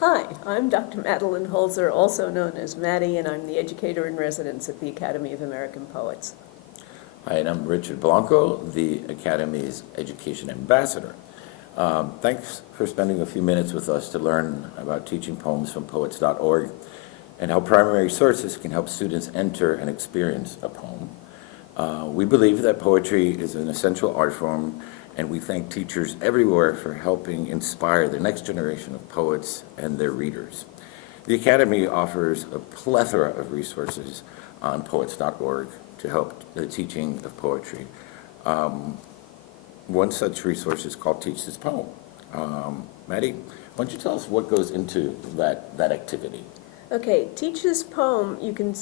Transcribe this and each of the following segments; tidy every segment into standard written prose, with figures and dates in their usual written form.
Hi, I'm Dr. Madeleine Holzer, also known as Maddie, and I'm the educator in residence at the Academy of American Poets. Hi, and I'm Richard Blanco, the Academy's Education Ambassador. Thanks for spending a few minutes with us to learn about teaching poems from Poets.org and how primary sources can help students enter and experience a poem. We believe that poetry is an essential art form, and we thank teachers everywhere for helping inspire the next generation of poets and their readers. The Academy offers a plethora of resources on Poets.org to help the teaching of poetry. One such resource is called Teach This Poem. Maddie, why don't you tell us what goes into that activity? Okay, Teach This Poem you can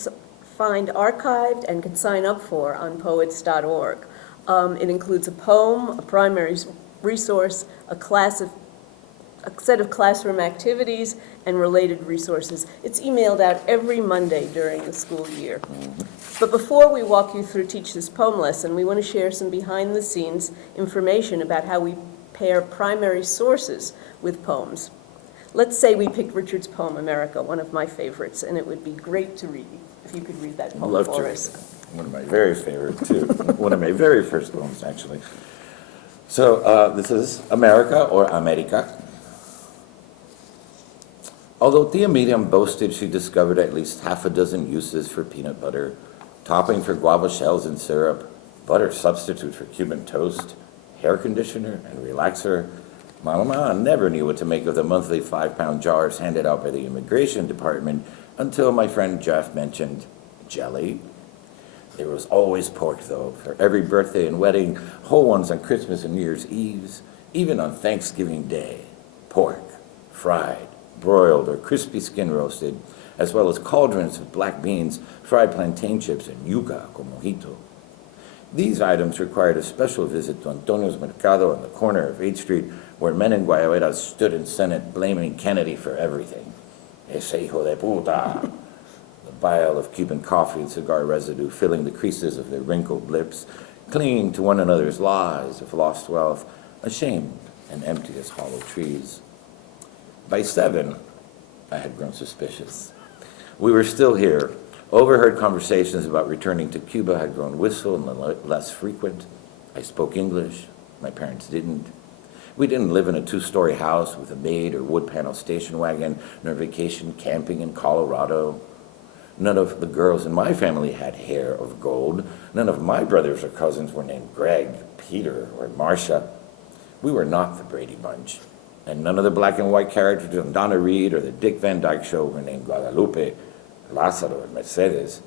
find archived and can sign up for on Poets.org. It includes a poem, a primary resource, a set of classroom activities, and related resources. It's emailed out every Monday during the school year. But before we walk you through Teach This Poem lesson, we want to share some behind-the-scenes information about how we pair primary sources with poems. Let's say we picked Richard's poem, America, one of my favorites, and it would be great to read if you could read that poem for us. One of my very favorite, too. One of my very first poems, actually. So this is America, or America. Although Tia Miriam boasted she discovered at least half a dozen uses for peanut butter, topping for guava shells and syrup, butter substitute for Cuban toast, hair conditioner and relaxer, Mama never knew what to make of the monthly 5-pound jars handed out by the immigration department until my friend Jeff mentioned jelly. There was always pork, though, for every birthday and wedding, whole ones on Christmas and New Year's Eves, even on Thanksgiving Day. Pork, fried, broiled, or crispy skin roasted, as well as cauldrons of black beans, fried plantain chips, and yuca con mojito. These items required a special visit to Antonio's Mercado on the corner of 8th Street, where men in Guayaberas stood in Senate blaming Kennedy for everything. Ese hijo de puta. The bile of Cuban coffee and cigar residue filling the creases of their wrinkled lips, clinging to one another's lies of lost wealth, ashamed and empty as hollow trees. By 7, I had grown suspicious. We were still here. Overheard conversations about returning to Cuba had grown wistful and less frequent. I spoke English. My parents didn't. We didn't live in a 2-story house with a maid or wood panel station wagon, nor vacation camping in Colorado. None of the girls in my family had hair of gold. None of my brothers or cousins were named Greg, Peter, or Marcia. We were not the Brady Bunch. And none of the black and white characters on Donna Reed or the Dick Van Dyke Show were named Guadalupe, Lázaro, or Mercedes.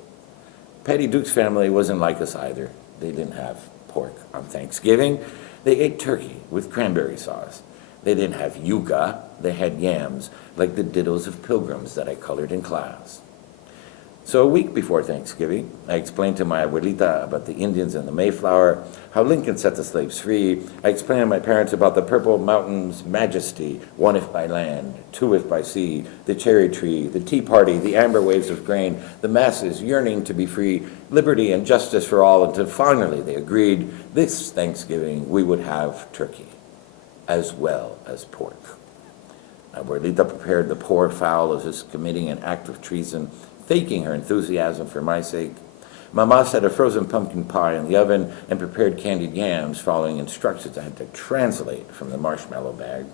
Patty Duke's family wasn't like us either. They didn't have pork on Thanksgiving. They ate turkey with cranberry sauce. They didn't have yuca. They had yams, like the dittos of pilgrims that I colored in class. So a week before Thanksgiving, I explained to my abuelita about the Indians and the Mayflower, how Lincoln set the slaves free. I explained to my parents about the Purple Mountain's majesty, 1 if by land, 2 if by sea, the cherry tree, the Tea Party, the amber waves of grain, the masses yearning to be free, liberty and justice for all, until finally they agreed this Thanksgiving we would have turkey, as well as pork. Abuelita prepared the poor fowl as if committing an act of treason, faking her enthusiasm for my sake. Mama set a frozen pumpkin pie in the oven and prepared candied yams, following instructions I had to translate from the marshmallow bag.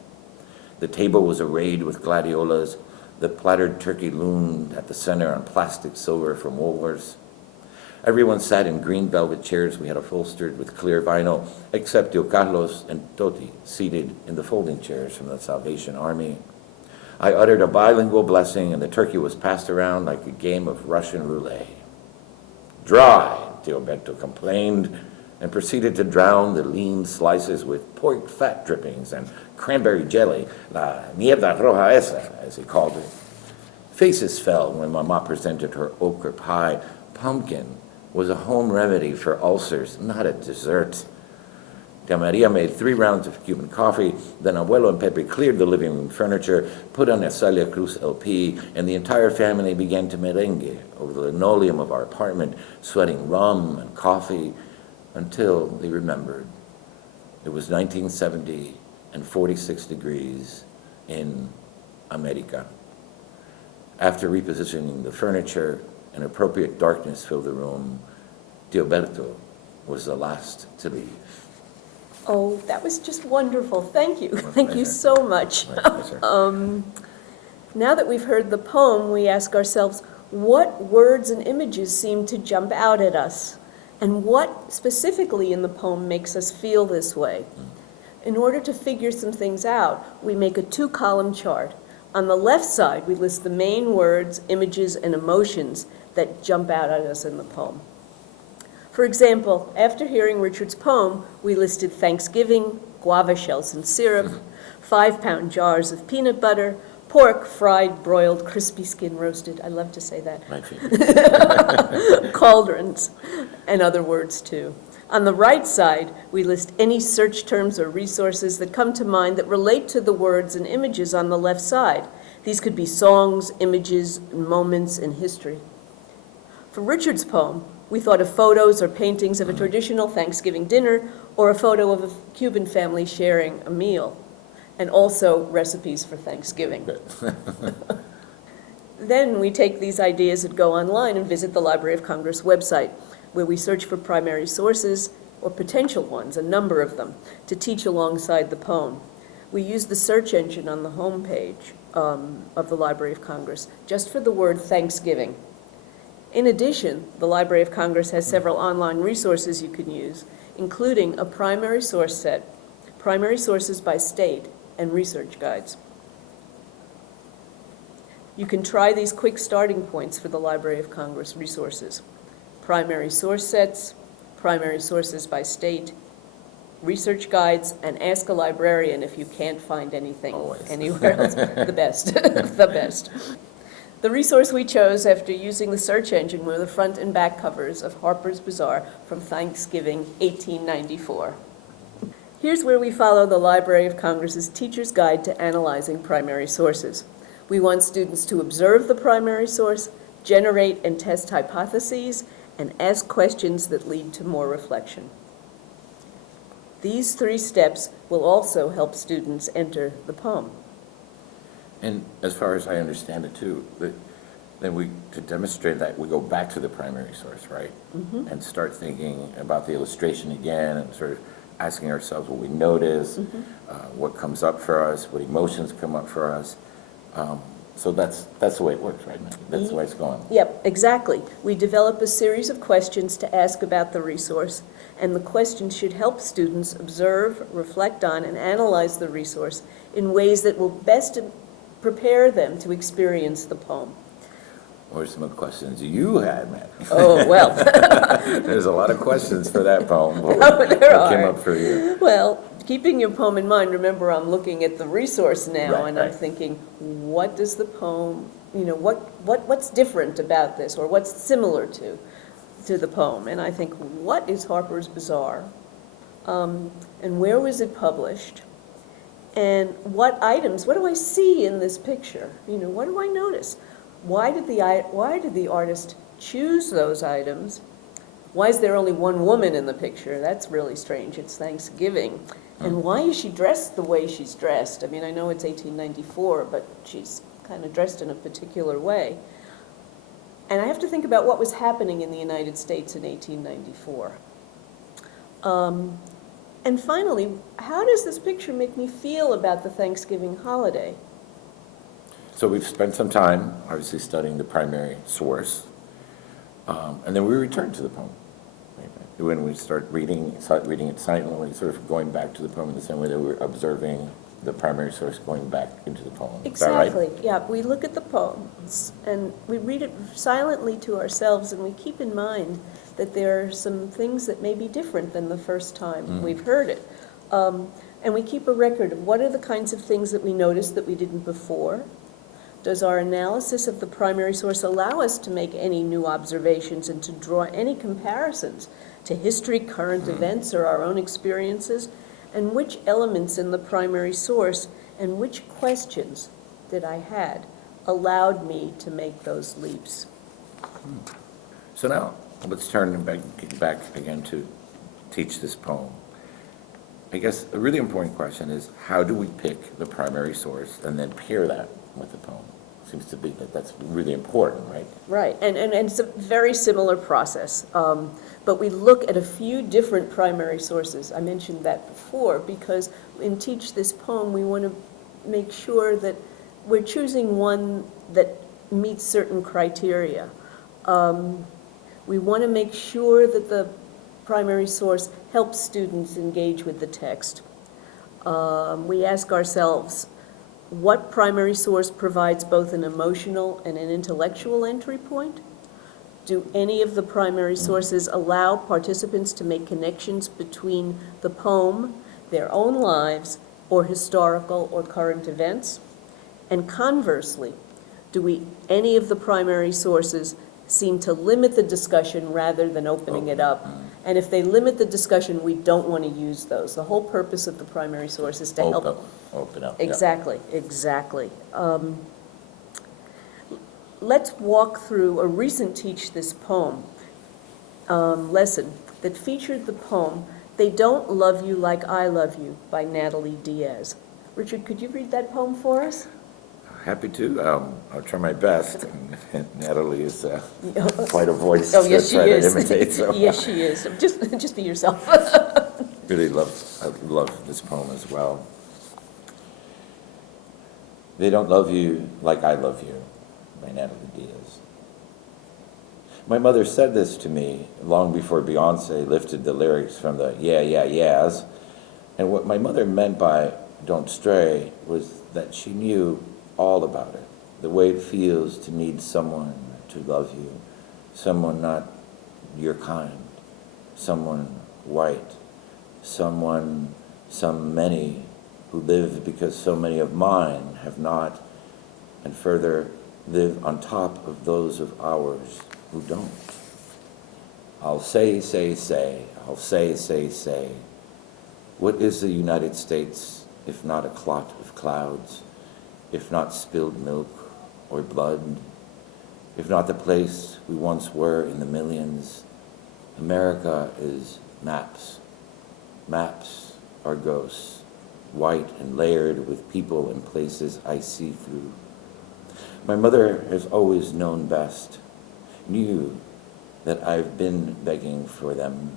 The table was arrayed with gladiolas. The plattered turkey loomed at the center on plastic silver from Woolworths. Everyone sat in green velvet chairs we had upholstered with clear vinyl, except Tio Carlos and Toti, seated in the folding chairs from the Salvation Army. I uttered a bilingual blessing, and the turkey was passed around like a game of Russian roulette. Dry, Tio Bento complained, and proceeded to drown the lean slices with pork fat drippings and cranberry jelly, la mierda roja esa, as he called it. Faces fell when Mama presented her okra pie. Pumpkin was a home remedy for ulcers, not a dessert. Tia Maria made 3 rounds of Cuban coffee, then Abuelo and Pepe cleared the living room furniture, put on a Celia Cruz LP, and the entire family began to merengue over the linoleum of our apartment, sweating rum and coffee, until they remembered. It was 1970 and 46 degrees in America. After repositioning the furniture, an appropriate darkness filled the room. Gilberto was the last to leave. Oh, that was just wonderful. Thank you. My Thank you pleasure. so much. My pleasure. Now that we've heard the poem, we ask ourselves, what words and images seem to jump out at us? And what specifically in the poem makes us feel this way? In order to figure some things out, we make a 2-column chart. On the left side, we list the main words, images, and emotions that jump out at us in the poem. For example, after hearing Richard's poem, we listed Thanksgiving, guava shells and syrup, 5-pound jars of peanut butter, pork, fried, broiled, crispy skin roasted, I love to say that, My favorite. cauldrons, and other words too. On the right side, we list any search terms or resources that come to mind that relate to the words and images on the left side. These could be songs, images, moments in history. For Richard's poem, we thought of photos or paintings of a traditional Thanksgiving dinner or a photo of a Cuban family sharing a meal, and also recipes for Thanksgiving. Then we take these ideas and go online and visit the Library of Congress website, where we search for primary sources, or potential ones, a number of them, to teach alongside the poem. We use the search engine on the homepage of the Library of Congress just for the word Thanksgiving. In addition, the Library of Congress has several online resources you can use, including a primary source set, primary sources by state, and research guides. You can try these quick starting points for the Library of Congress resources: primary source sets, primary sources by state, research guides, and ask a librarian if you can't find anything Always. anywhere else. The best, the best. The resource we chose after using the search engine were the front and back covers of Harper's Bazaar from Thanksgiving 1894. Here's where we follow the Library of Congress's Teacher's Guide to Analyzing Primary Sources. We want students to observe the primary source, generate and test hypotheses, and ask questions that lead to more reflection. These 3 steps will also help students enter the poem. And as far as I understand it too, then to demonstrate that, we go back to the primary source, right? Mm-hmm. And start thinking about the illustration again and sort of asking ourselves what we notice, what comes up for us, what emotions come up for us. So that's the way it works, right? That's the way it's going. Yep, exactly. We develop a series of questions to ask about the resource, and the questions should help students observe, reflect on, and analyze the resource in ways that will best prepare them to experience the poem. What are some of the questions you had, Matt? Oh, well. There's a lot of questions for that poem. What There came are. up for you? Well, keeping your poem in mind, remember I'm looking at the resource now, Right, and I'm right. thinking, what does the poem, what's different about this, or what's similar to the poem? And I think, what is Harper's Bazaar? And where was it published? And what items, what do I see in this picture? What do I notice? Why did the artist choose those items? Why is there only one woman in the picture? That's really strange. It's Thanksgiving. And why is she dressed the way she's dressed? I mean, I know it's 1894, but she's kind of dressed in a particular way. And I have to think about what was happening in the United States in 1894. And finally, how does this picture make me feel about the Thanksgiving holiday? So we've spent some time, obviously, studying the primary source, and then we return to the poem. When we start reading it silently, sort of going back to the poem in the same way that we're observing the primary source going back into the poem. Is that right? Exactly, yeah. We look at the poems and we read it silently to ourselves, and we keep in mind that there are some things that may be different than the first time we've heard it. And we keep a record of what are the kinds of things that we noticed that we didn't before. Does our analysis of the primary source allow us to make any new observations and to draw any comparisons to history, current events, or our own experiences? And which elements in the primary source and which questions that I had allowed me to make those leaps? So now, let's turn back again to teach this poem. I guess a really important question is, how do we pick the primary source and then pair that with the poem. Seems to be that's really important, right? Right, and it's a very similar process. But we look at a few different primary sources. I mentioned that before, because in Teach This Poem, we want to make sure that we're choosing one that meets certain criteria. We want to make sure that the primary source helps students engage with the text. We ask ourselves, what primary source provides both an emotional and an intellectual entry point? Do any of the primary sources allow participants to make connections between the poem, their own lives, or historical or current events? And conversely, do any of the primary sources seem to limit the discussion rather than opening it up? And if they limit the discussion, we don't want to use those. The whole purpose of the primary source is to help. Open up. Yeah. Exactly. Let's walk through a recent Teach This Poem lesson that featured the poem, They Don't Love You Like I Love You by Natalie Diaz. Richard, could you read that poem for us? Happy to. I'll try my best. Natalie is quite a voice Oh, yes, to she try is. to imitate. So Yes, she is. Just be yourself. I love this poem as well. They don't love you like I love you, by Natalie Diaz. My mother said this to me long before Beyonce lifted the lyrics from the yeah, yeah, yeahs. And what my mother meant by don't stray was that she knew all about it, the way it feels to need someone to love you, someone not your kind, someone white, some many who live because so many of mine have not, and further live on top of those of ours who don't. I'll say, I'll say. What is the United States if not a clot of clouds, if not spilled milk or blood, if not the place we once were in the millions? America is maps. Maps are ghosts, white and layered with people and places I see through. My mother has always known best, knew that I've been begging for them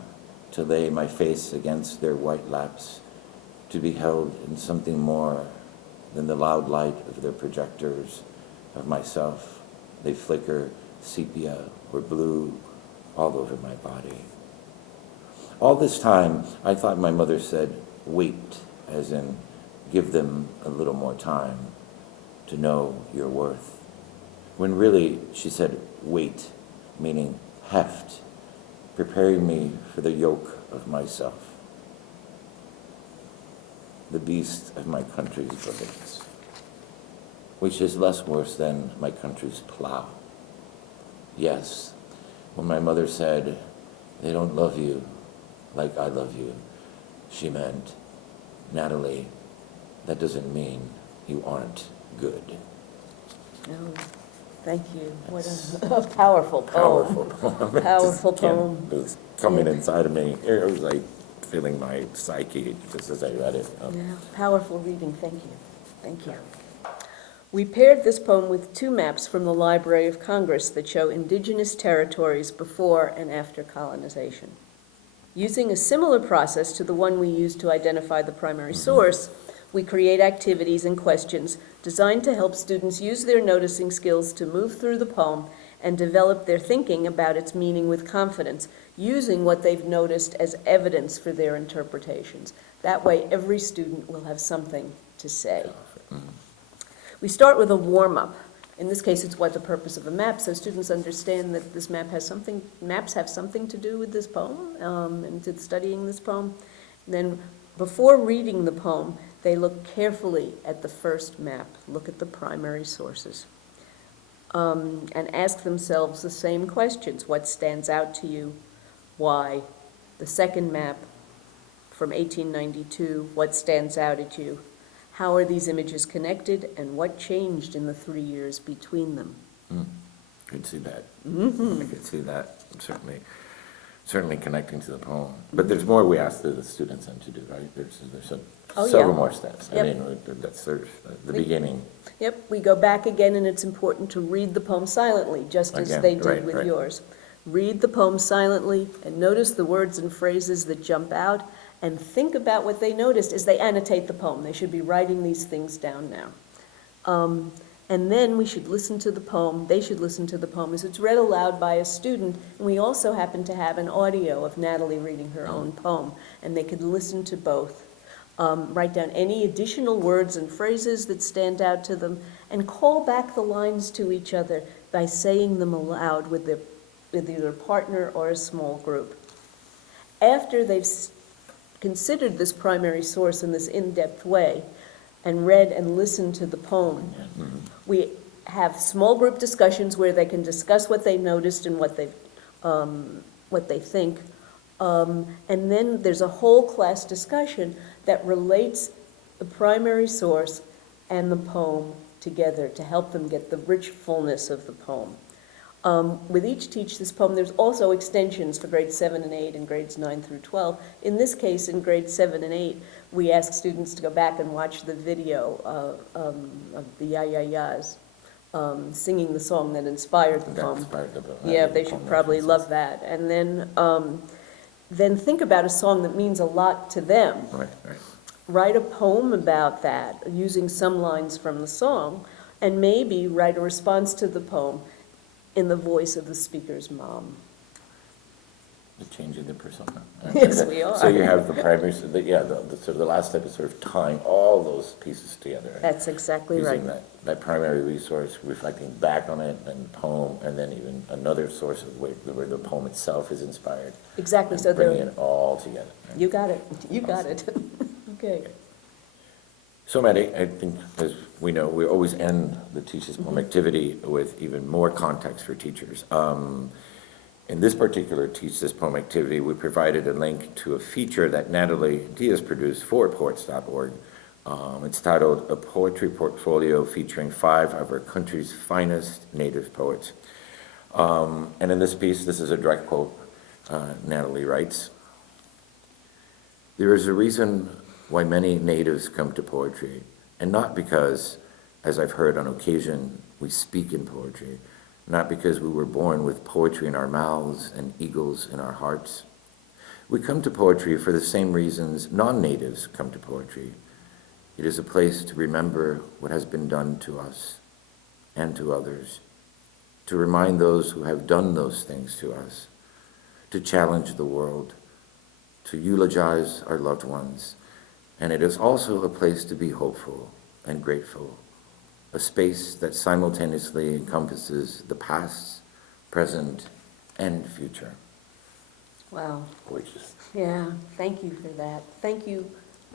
to lay my face against their white laps, to be held in something more than the loud light of their projectors of myself. They flicker sepia or blue all over my body. All this time, I thought my mother said, wait, as in, give them a little more time to know your worth. When really, she said, wait, meaning heft, preparing me for the yoke of myself, the beast of my country's bullets, which is less worse than my country's plow. Yes, when my mother said, they don't love you like I love you, she meant, Natalie, that doesn't mean you aren't good. No, thank you. What a powerful poem. Powerful poem. It was coming inside of me. It was like feeling my psyche just as I read it. Yeah, powerful reading. Thank you. We paired this poem with two maps from the Library of Congress that show indigenous territories before and after colonization. Using a similar process to the one we used to identify the primary source, we create activities and questions designed to help students use their noticing skills to move through the poem and develop their thinking about its meaning with confidence, using what they've noticed as evidence for their interpretations. That way, every student will have something to say. We start with a warm-up. In this case, it's what the purpose of a map, so students understand that this maps have something to do with this poem, and to studying this poem. And then, before reading the poem, they look carefully at the first map, look at the primary sources, and ask themselves the same questions. What stands out to you? Why? The second map from 1892, what stands out at you? How are these images connected, and what changed in the 3 years between them? I could see that. I could see that, certainly. certainly connecting to the poem. But there's more we ask the students then to do, right? There's Oh, several yeah. more steps. I Yep. mean, that's sort of the beginning. Yep, we go back again, and it's important to read the poem silently, just as Again, they did right, with right. yours. Read the poem silently and notice the words and phrases that jump out, and think about what they noticed as they annotate the poem. They should be writing these things down now. And then we should listen to the poem, they should listen to the poem as it's read aloud by a student. And we also happen to have an audio of Natalie reading her own poem, and they could listen to both. Write down any additional words and phrases that stand out to them, and call back the lines to each other by saying them aloud with either a partner or a small group. After they've considered this primary source in this in-depth way, and read and listened to the poem, we have small group discussions where they can discuss what they noticed and what they think. And then there's a whole class discussion that relates the primary source and the poem together to help them get the rich fullness of the poem. With each Teach This Poem, there's also extensions for grades 7 and 8 and grades 9 through 12. In this case, in grades 7 and 8, we ask students to go back and watch the video of the Ya-Ya-Ya's singing the song that inspired the That poem. inspired the poem. Yeah, they should probably love that. And then think about a song that means a lot to them. Right, right. Write a poem about that, using some lines from the song, and maybe write a response to the poem in the voice of the speaker's mom. The changing the persona. Yes, we are. So you have the primary, so the last step is sort of tying all those pieces together. Right? That's exactly right. Using that primary resource, reflecting back on it, and poem, and then even another source of where the poem itself is inspired. Exactly, And so bringing there, it all together. Right? you got it, you got it. Okay. So Maddie, I think, as we know, we always end the Teach This Poem activity with even more context for teachers. In this particular Teach This Poem activity, we provided a link to a feature that Natalie Diaz produced for Poets.org. It's titled A Poetry Portfolio Featuring 5 of our country's finest Native poets. And in this piece, this is a direct quote, Natalie writes, "There is a reason why many natives come to poetry, and not because, as I've heard on occasion, we speak in poetry, not because we were born with poetry in our mouths and eagles in our hearts. We come to poetry for the same reasons non-natives come to poetry. It is a place to remember what has been done to us and to others, to remind those who have done those things to us, to challenge the world, to eulogize our loved ones. And it is also a place to be hopeful and grateful, a space that simultaneously encompasses the past, present, and future." Wow, Gorgeous. yeah, thank you for that. Thank you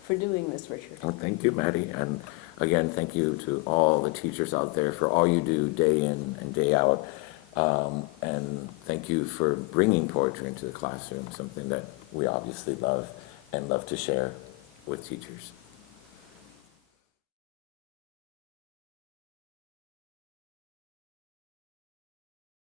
for doing this, Richard. Well, thank you, Maddie. And again, thank you to all the teachers out there for all you do day in and day out. And thank you for bringing poetry into the classroom, something that we obviously love and love to share with teachers.